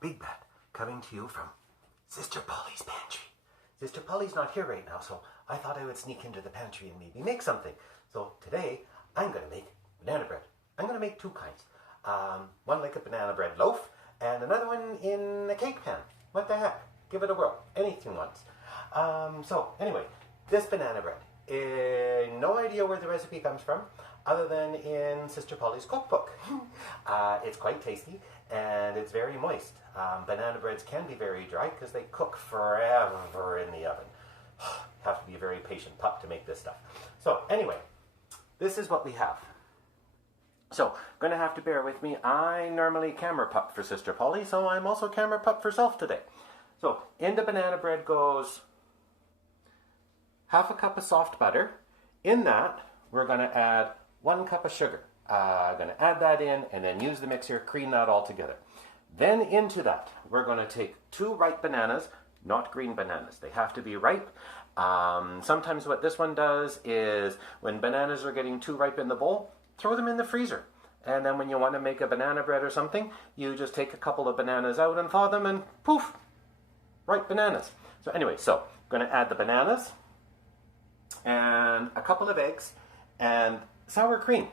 Bigbad, coming to you from Sister Polly's pantry. Sister Polly's not here right now, so I thought I would sneak into the pantry and maybe make something. So today, I'm going to make banana bread. I'm going to make two kinds. One like a banana bread loaf, and another one in a cake pan. What the heck? Give it a whirl. Anything once. So anyway, this banana bread. No idea where the recipe comes from, other than in Sister Polly's cookbook. It's quite tasty, and it's very moist. Banana breads can be very dry because they cook forever in the oven. Have to be a very patient pup to make this stuff. So anyway, this is what we have. So, going to have to bear with me. I normally camera pup for Sister Polly, so I'm also camera pup for self today. So, into banana bread goes half a cup of soft butter. In that, we're going to add 1 cup of sugar. I'm going to add that in and then use the mixer, cream that all together. Then into that, we're going to take 2 ripe bananas, not green bananas. They have to be ripe. Sometimes what this one does is when bananas are getting too ripe in the bowl, throw them in the freezer. And then when you want to make a banana bread or something, you just take a couple of bananas out and thaw them and poof, ripe bananas. So anyway, so I'm going to add the bananas and a couple of eggs and sour cream.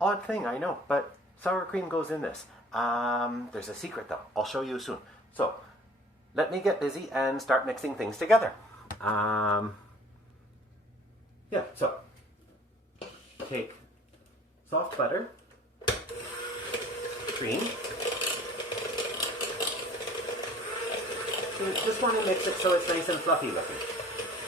Odd thing, I know, but sour cream goes in this. There's a secret though. I'll show you soon. So let me get busy and start mixing things together. Yeah, so take soft butter, cream. So just want to mix it so it's nice and fluffy looking,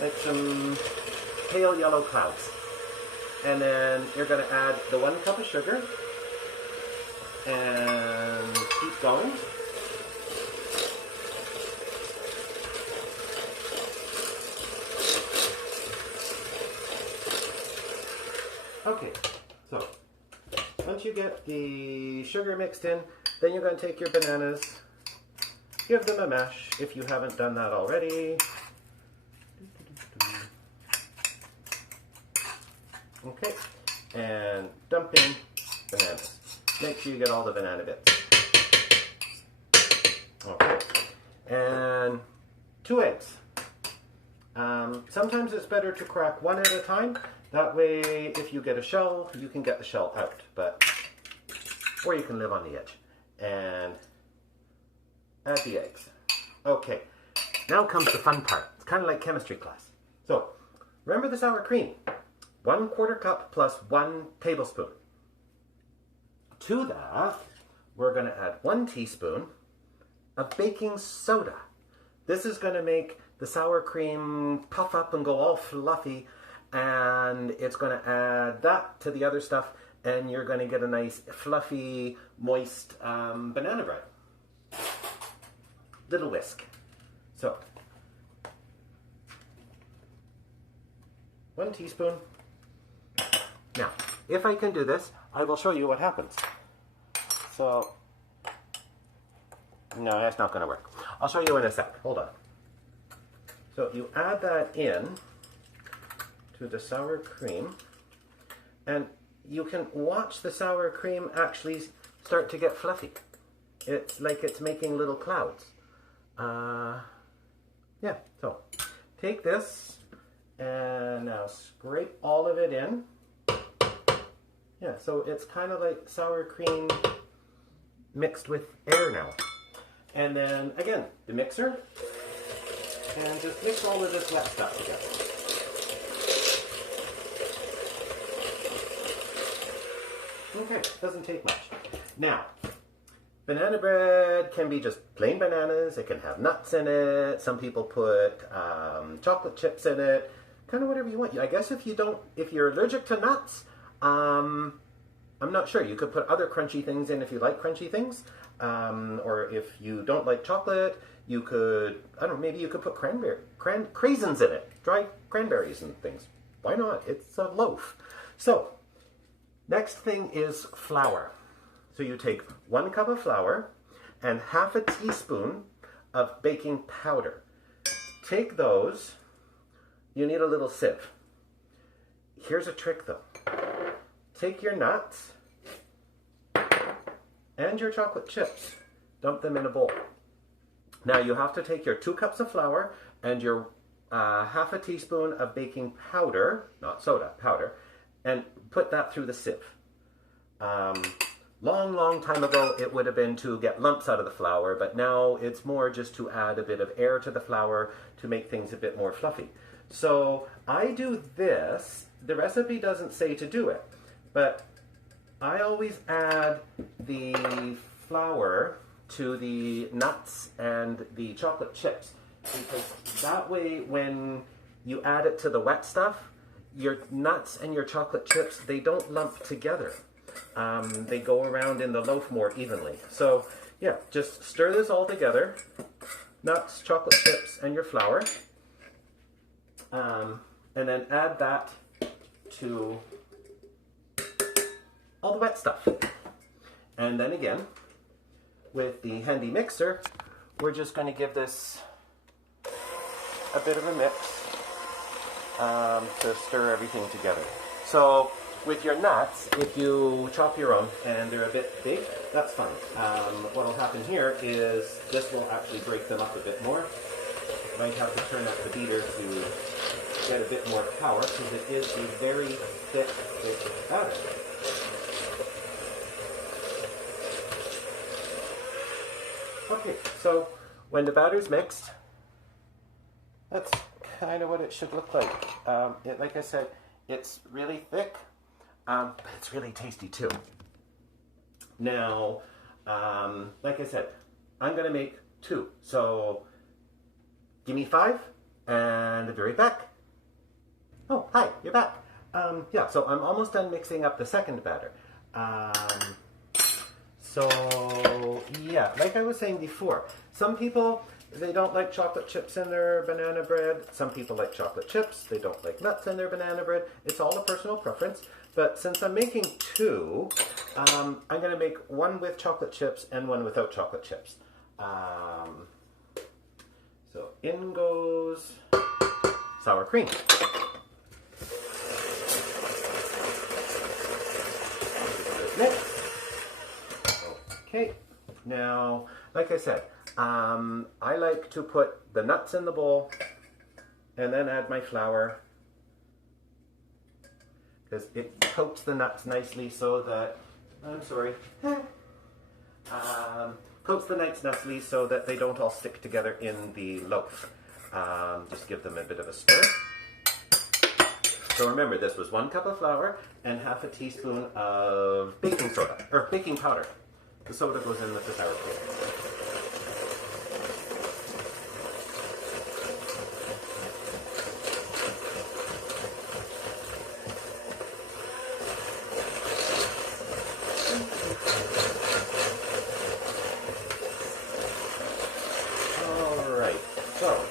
like some pale yellow clouds. And then you're going to add the 1 cup of sugar and keep going. Okay, so once you get the sugar mixed in, then you're going to take your bananas, give them a mash if you haven't done that already. Okay, and dump in bananas. Make sure you get all the banana bits. Okay, and 2 eggs. Sometimes it's better to crack 1 at a time. That way, if you get a shell, you can get the shell out, or you can live on the edge. And add the eggs. Okay, now comes the fun part. It's kind of like chemistry class. So, remember the sour cream. 1/4 cup plus 1 tablespoon. To that, we're going to add 1 teaspoon of baking soda. This is going to make the sour cream puff up and go all fluffy, and it's going to add that to the other stuff, and you're going to get a nice fluffy, moist banana bread. Little whisk. So, 1 teaspoon. Now, if I can do this, I will show you what happens. So, no, that's not going to work. I'll show you in a sec. Hold on. So, you add that in to the sour cream, and you can watch the sour cream actually start to get fluffy. It's like it's making little clouds. Yeah, so take this and now scrape all of it in. Yeah, so it's kind of like sour cream mixed with air now. And then again, the mixer, and just mix all of this wet stuff together. Okay, doesn't take much. Now, banana bread can be just plain bananas. It can have nuts in it. Some people put chocolate chips in it. Kind of whatever you want. I guess if you're allergic to nuts, I'm not sure. You could put other crunchy things in if you like crunchy things. Or if you don't like chocolate, you could, I don't know, maybe you could put craisins in it. Dried cranberries and things. Why not? It's a loaf. So, next thing is flour. So you take 1 cup of flour and half a teaspoon of baking powder. Take those. You need a little sieve. Here's a trick though. Take your nuts and your chocolate chips. dump them in a bowl. Now you have to take your 2 cups of flour and your half a teaspoon of baking powder, not soda, powder, and put that through the sieve. Long time ago, it would have been to get lumps out of the flour, but now it's more just to add a bit of air to the flour to make things a bit more fluffy. So I do this. The recipe doesn't say to do it, but I always add the flour to the nuts and the chocolate chips, because that way when you add it to the wet stuff, your nuts and your chocolate chips, they don't lump together. They go around in the loaf more evenly. So yeah, just stir this all together, nuts, chocolate chips, and your flour, and then add that to all the wet stuff. And then again, with the handy mixer, we're just going to give this a bit of a mix to stir everything together. So with your nuts, if you chop your own and they're a bit big, that's fine. What will happen here is this will actually break them up a bit more. You might have to turn up the beater to get a bit more power, because it is a very thick batter. Okay, so when the batter's mixed, that's kind of what it should look like. Like I said, it's really thick, but it's really tasty too. Now, like I said, I'm going to make 2. So give me 5, and I'll be right back. Oh, hi, you're back. Yeah, so I'm almost done mixing up the second batter. So, yeah, like I was saying before, some people, they don't like chocolate chips in their banana bread. Some people like chocolate chips. They don't like nuts in their banana bread. It's all a personal preference. But since I'm making 2, I'm going to make 1 with chocolate chips and 1 without chocolate chips. So in goes sour cream. Mix. Okay, now, like I said, I like to put the nuts in the bowl and then add my flour, because it coats the nuts nicely so that, coats the nuts nicely so that they don't all stick together in the loaf. Just give them a bit of a stir. So remember, this was 1 cup of flour and half a teaspoon of baking soda, or baking powder. The soda goes in with the sour cream. All right, so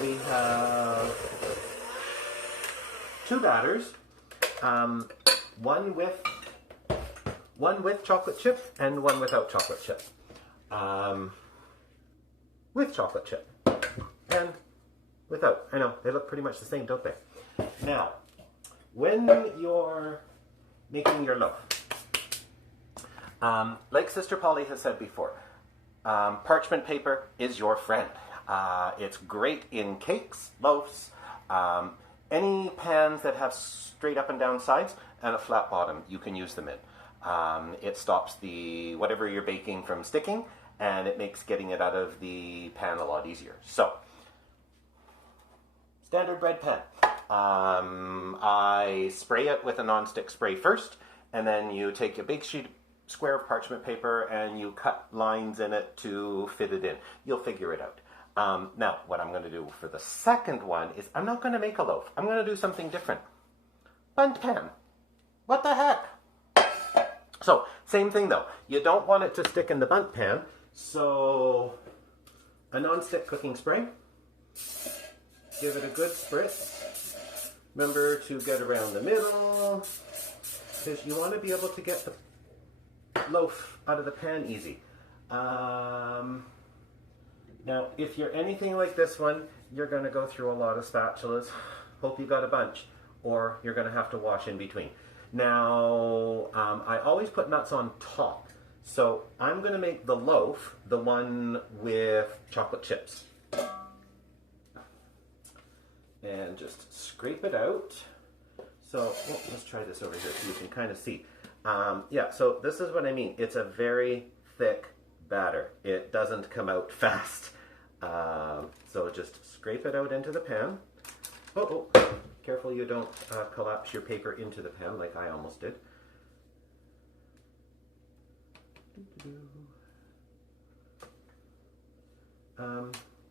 we have 2 batters, one with chocolate chip and 1 without chocolate chip. With chocolate chip and without. I know, they look pretty much the same, don't they? Now, when you're making your loaf, like Sister Polly has said before, parchment paper is your friend. It's great in cakes, loaves, any pans that have straight up and down sides and a flat bottom, you can use them in. It stops the whatever you're baking from sticking, and it makes getting it out of the pan a lot easier. So, standard bread pan. I spray it with a non-stick spray first, and then you take a big square of parchment paper and you cut lines in it to fit it in. You'll figure it out. Now, what I'm going to do for the second one is I'm not going to make a loaf. I'm going to do something different. Bundt pan. What the heck? So, same thing though. You don't want it to stick in the bundt pan, so a non-stick cooking spray. Give it a good spritz. Remember to get around the middle, because you want to be able to get the loaf out of the pan easy. Now, if you're anything like this one, you're going to go through a lot of spatulas. Hope you got a bunch, or you're going to have to wash in between. Now, I always put nuts on top. So I'm going to make the loaf, the one with chocolate chips. And just scrape it out. So let's try this over here so you can kind of see. Yeah, so this is what I mean. It's a very thick batter. It doesn't come out fast. So just scrape it out into the pan. Oh, careful you don't collapse your paper into the pan like I almost did.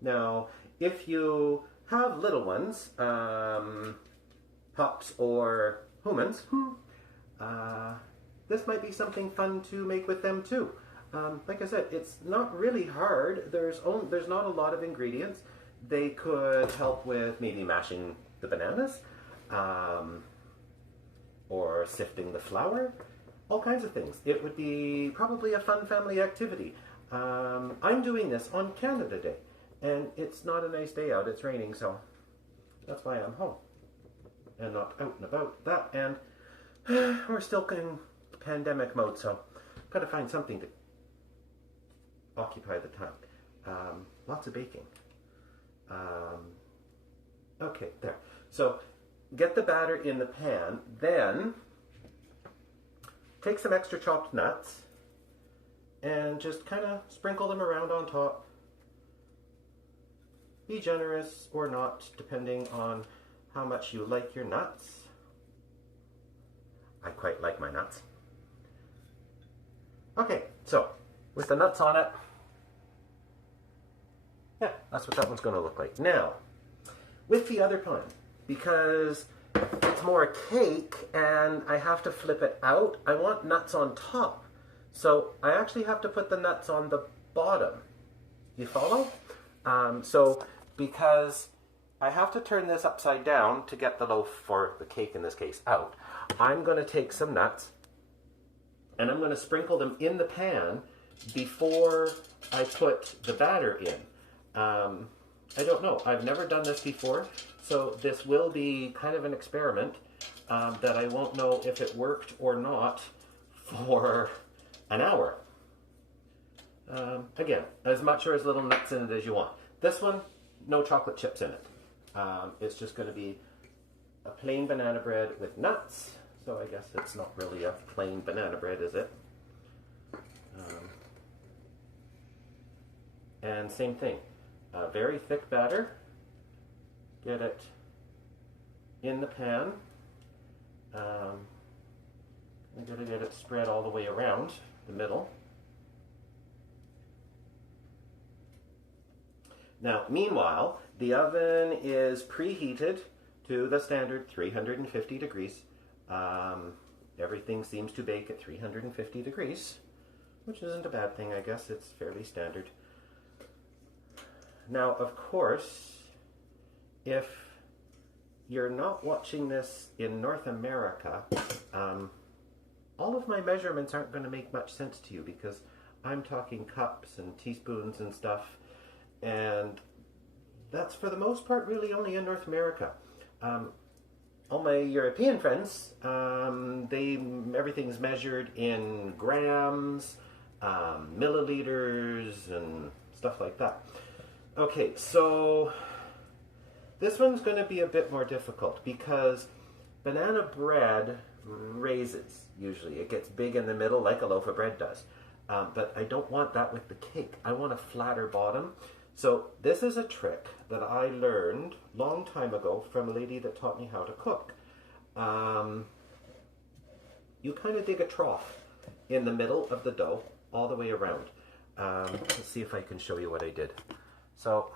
Now, if you have little ones, pups or humans, this might be something fun to make with them too. Like I said, it's not really hard. There's not a lot of ingredients. They could help with maybe mashing the bananas, or sifting the flour, all kinds of things. It would be probably a fun family activity. I'm doing this on Canada Day, and it's not a nice day out. It's raining, so that's why I'm home and not out and about. That, and we're still in pandemic mode, so got to find something to occupy the time. Lots of baking. Okay, there. So get the batter in the pan, then take some extra chopped nuts and just kind of sprinkle them around on top. Be generous or not, depending on how much you like your nuts. I quite like my nuts. Okay, so with the nuts on it, yeah, that's what that one's going to look like. Now, with the other pan, because it's more a cake and I have to flip it out, I want nuts on top. So I actually have to put the nuts on the bottom. You follow? So because I have to turn this upside down to get the loaf, or the cake in this case, out, I'm going to take some nuts and I'm going to sprinkle them in the pan before I put the batter in. I don't know. I've never done this before, so this will be kind of an experiment that I won't know if it worked or not for an hour. Again, as much or as little nuts in it as you want. This one, no chocolate chips in it. It's just going to be a plain banana bread with nuts. So I guess it's not really a plain banana bread, is it? And same thing. Very thick batter. Get it in the pan. I'm going to get it spread all the way around the middle. Now, meanwhile, the oven is preheated to the standard 350 degrees. Everything seems to bake at 350 degrees, which isn't a bad thing, I guess. It's fairly standard. Now, of course, if you're not watching this in North America, all of my measurements aren't going to make much sense to you because I'm talking cups and teaspoons and stuff, and that's for the most part really only in North America. All my European friends, everything's measured in grams, milliliters, and stuff like that. Okay, so this one's going to be a bit more difficult because banana bread raises, usually. It gets big in the middle like a loaf of bread does. But I don't want that with the cake. I want a flatter bottom. So this is a trick that I learned a long time ago from a lady that taught me how to cook. You kind of dig a trough in the middle of the dough all the way around. Let's see if I can show you what I did. So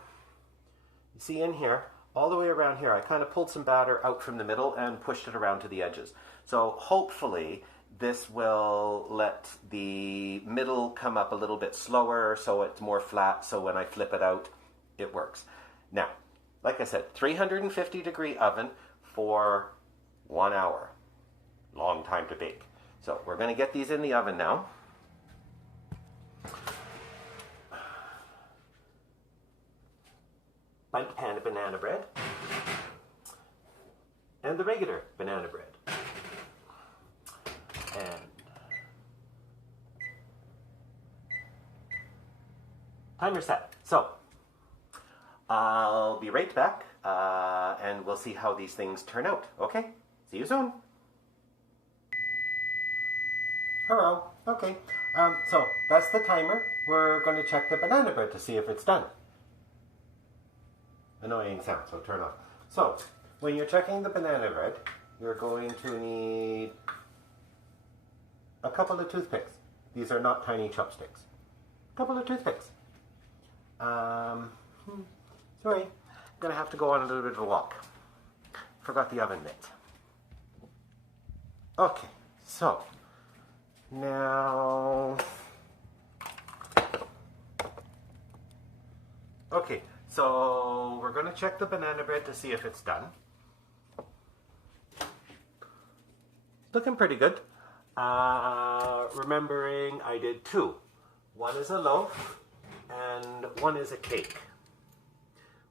you see in here, all the way around here, I kind of pulled some batter out from the middle and pushed it around to the edges. So hopefully this will let the middle come up a little bit slower so it's more flat, so when I flip it out, it works. Now, like I said, 350 degree oven for 1 hour. Long time to bake. So we're going to get these in the oven now. Bite pan of banana bread and the regular banana bread. And timer set. So, I'll be right back, and we'll see how these things turn out. Okay? See you soon. Hello. Okay. So, that's the timer. We're going to check the banana bread to see if it's done. Annoying sound, so turn off. So, when you're checking the banana bread, you're going to need a couple of toothpicks. These are not tiny chopsticks. A couple of toothpicks. Sorry, I'm going to have to go on a little bit of a walk. Forgot the oven mitt. Okay, so now... Okay, so we're going to check the banana bread to see if it's done. Looking pretty good. Remembering I did two. One is a loaf and one is a cake.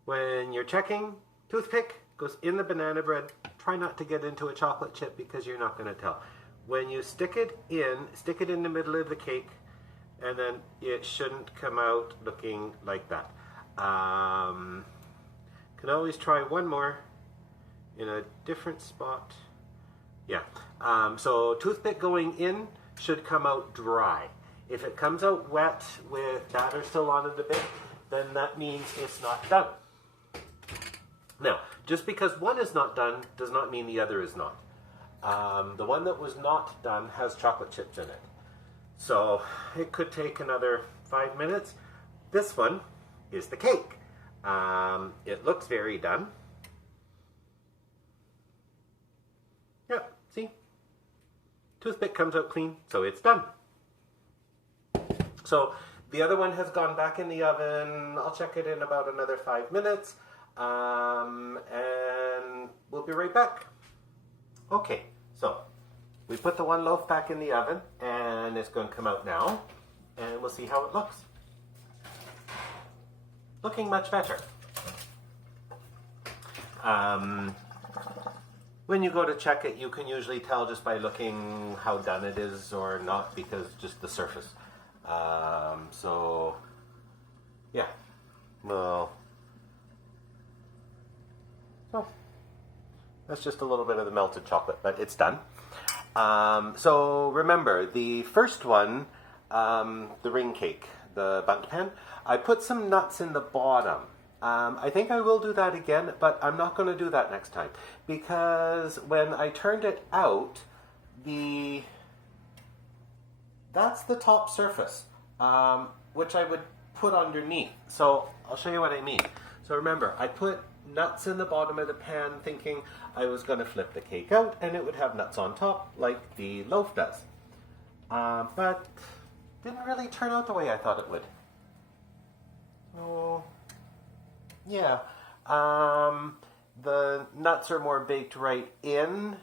When you're checking, toothpick goes in the banana bread. Try not to get into a chocolate chip because you're not going to tell. When you stick it in the middle of the cake, and then it shouldn't come out looking like that. Can always try one more in a different spot. Yeah, so toothpick going in should come out dry. If it comes out wet with batter still on it a bit, then that means it's not done. Now, just because one is not done does not mean the other is not. The one that was not done has chocolate chips in it. So it could take another 5 minutes. This one is the cake. It looks very done. Yep, see? Toothpick comes out clean, so it's done. So the other one has gone back in the oven. I'll check it in about another 5 minutes. And we'll be right back. Okay, so we put the one loaf back in the oven and it's going to come out now. And we'll see how it looks. Looking much better. When you go to check it, you can usually tell just by looking how done it is or not, because just the surface. So, yeah. Well, so that's just a little bit of the melted chocolate, but it's done. So remember, the first one, the ring cake, the bundt pan, I put some nuts in the bottom. I think I will do that again, but I'm not going to do that next time, because when I turned it out, that's the top surface, which I would put underneath. So I'll show you what I mean. So remember, I put nuts in the bottom of the pan thinking I was going to flip the cake out and it would have nuts on top like the loaf does. But didn't really turn out the way I thought it would. Oh, yeah. The nuts are more baked right in,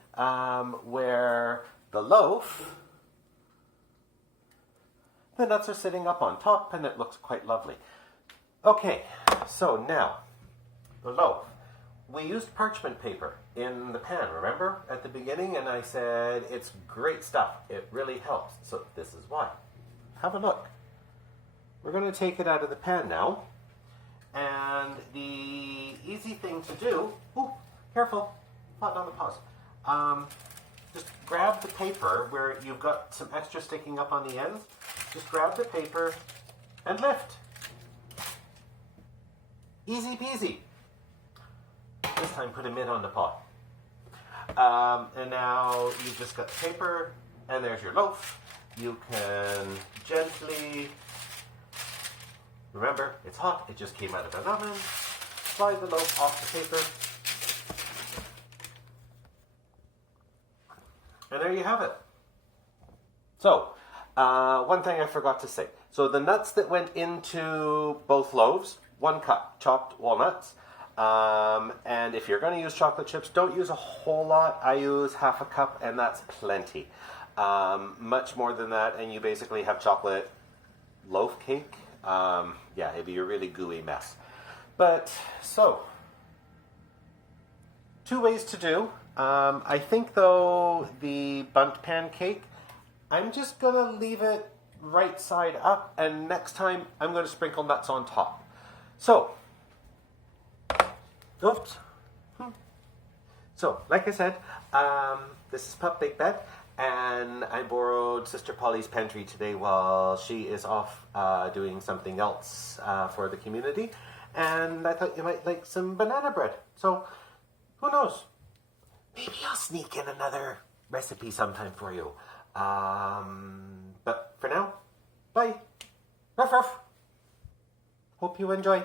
where the loaf, the nuts are sitting up on top and it looks quite lovely. Okay, so now, the loaf. We used parchment paper in the pan, remember? At the beginning, and I said, it's great stuff. It really helps. So this is why. Have a look. We're going to take it out of the pan now. And the easy thing to do, ooh, careful, not on the paws. Just grab the paper where you've got some extra sticking up on the ends. Just grab the paper and lift. Easy peasy. This time put a mid on the pot. And now you've just got the paper and there's your loaf. You can gently, remember, it's hot, it just came out of an oven. Slide the loaf off the paper. And there you have it. So, one thing I forgot to say. So the nuts that went into both loaves, 1 cup chopped walnuts. And if you're going to use chocolate chips, don't use a whole lot. I use half a cup and that's plenty. Much more than that and you basically have chocolate loaf cake. Yeah, it'd be a really gooey mess. But, so, 2 ways to do. I think though, the bundt pan cake, I'm just going to leave it right side up, and next time I'm going to sprinkle nuts on top. So, oops. So, like I said, this is Pup Bigbad, and I borrowed Sister Polly's pantry today while she is off doing something else for the community, and I thought you might like some banana bread. So, who knows? Maybe I'll sneak in another recipe sometime for you. But for now, bye. Ruff, ruff. Hope you enjoy.